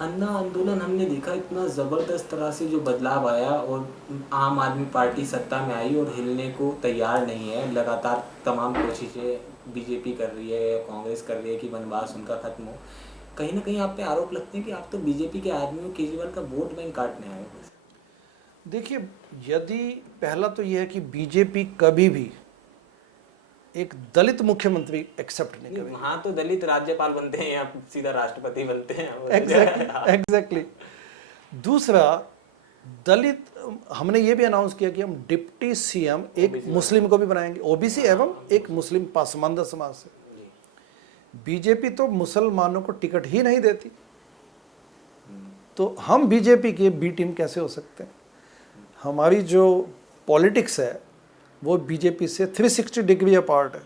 अन्ना आंदोलन हमने देखा इतना ज़बरदस्त तरह से जो बदलाव आया, और आम आदमी पार्टी सत्ता में आई और हिलने को तैयार नहीं है। लगातार तमाम कोशिशें बीजेपी कर रही है या कांग्रेस कर रही है कि वनवास उनका खत्म हो। कहीं ना कहीं आप पे आरोप लगते हैं कि आप तो बीजेपी के आदमी हो, केजरीवाल का वोट बैंक काटने आए हो। देखिए, यदि पहला तो यह है कि बीजेपी कभी भी एक दलित मुख्यमंत्री एक्सेप्ट नहीं करेगी। वहाँ तो दलित राज्यपाल बनते हैं या सीधा राष्ट्रपति बनते हैं। एग्जैक्टली। दूसरा, दलित, हमने ये भी अनाउंस किया कि हम डिप्टी सीएम एक मुस्लिम को भी बनाएंगे, ओबीसी एवं एक मुस्लिम पासमानदा समाज से। बीजेपी तो मुसलमानों को टिकट ही नहीं देती, तो हम बीजेपी के बी टीम कैसे हो सकते हैं? हमारी जो पॉलिटिक्स है वो बीजेपी से 360 डिग्री अपार्ट है।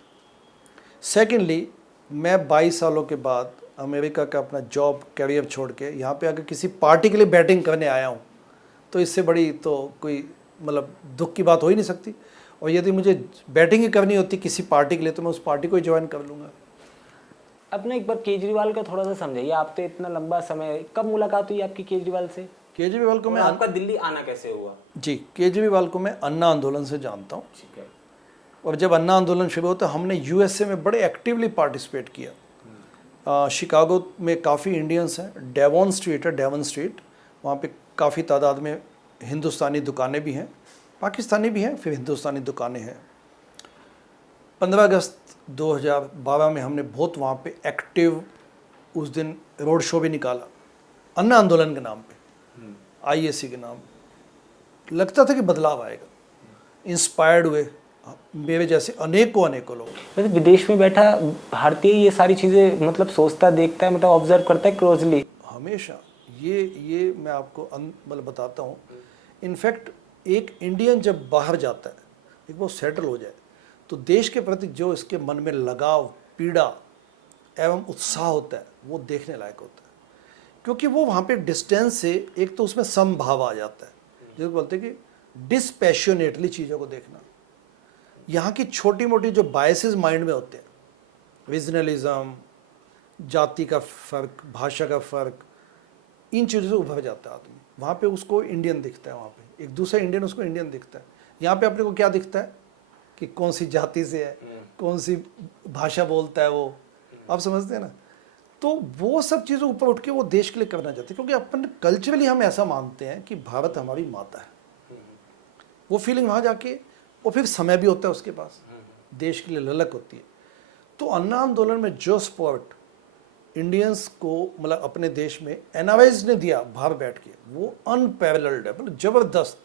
सेकेंडली, मैं 22 सालों के बाद अमेरिका का अपना जॉब कैरियर छोड़ के यहाँ पे अगर किसी पार्टी के लिए बैटिंग करने आया हूँ, तो इससे बड़ी तो कोई मतलब दुख की बात हो ही नहीं सकती। और यदि मुझे बैटिंग ही करनी होती किसी पार्टी के लिए, तो मैं उस पार्टी को ही ज्वाइन कर लूँगा। अपने एक बार केजरीवाल का थोड़ा सा समझाइए। आप तो इतना लंबा समय, कब मुलाकात हुई आपकी केजरीवाल से? केजरीवाल को मैं, आपका दिल्ली आना कैसे हुआ? जी, केजरीवाल को मैं अन्ना आंदोलन से जानता हूँ। ठीक है। और जब अन्ना आंदोलन शुरू हुआ तो हमने यूएसए में बड़े एक्टिवली पार्टिसिपेट किया। शिकागो में काफ़ी इंडियंस हैं, डेवॉन स्ट्रीट, वहाँ पे काफ़ी तादाद में हिंदुस्तानी दुकानें भी हैं, पाकिस्तानी भी हैं, फिर हिंदुस्तानी दुकानें हैं। 15 अगस्त 2012 में हमने बहुत वहाँ पे एक्टिव उस दिन रोड शो भी निकाला अन्ना आंदोलन के नाम पे, आईएसी के नाम। लगता था कि बदलाव आएगा, इंस्पायर्ड हुए मेरे जैसे अनेकों लोग। वैसे विदेश में बैठा भारतीय ये सारी चीज़ें मतलब सोचता, देखता है, मतलब ऑब्जर्व करता है क्लोजली हमेशा। ये मैं आपको मतलब बताता हूँ। इनफैक्ट एक इंडियन जब बाहर जाता है, एक वो सेटल हो जाए, तो देश के प्रति जो इसके मन में लगाव, पीड़ा एवं उत्साह होता है, वो देखने लायक होता है। क्योंकि वो वहाँ पे डिस्टेंस से एक तो उसमें समभाव आ जाता है, जो बोलते हैं कि डिस्पैशनेटली चीज़ों को देखना। यहाँ की छोटी मोटी जो बायसेस माइंड में होते हैं, रीजनलिज्म, जाति का फ़र्क, भाषा का फ़र्क, इन चीज़ों से उभर जाता है आदमी। वहाँ पे उसको इंडियन दिखता है, वहाँ पे एक दूसरा इंडियन उसको इंडियन दिखता है। यहाँ पे अपने को क्या दिखता है कि कौन सी जाति से है, कौन सी भाषा बोलता है वो, आप समझते हैं ना। तो वो सब चीज़ें ऊपर उठ के वो देश के लिए करना चाहते हैं, क्योंकि अपन कल्चरली हम ऐसा मानते हैं कि भारत हमारी माता है। वो फीलिंग वहाँ जाके, और फिर समय भी होता है उसके पास, देश के लिए ललक होती है। तो अन्ना आंदोलन में जो सपोर्ट इंडियंस को मतलब अपने देश में एनआरआईज ने दिया बाहर बैठ के, वो अनपैरेलल्ड है, मतलब ज़बरदस्त।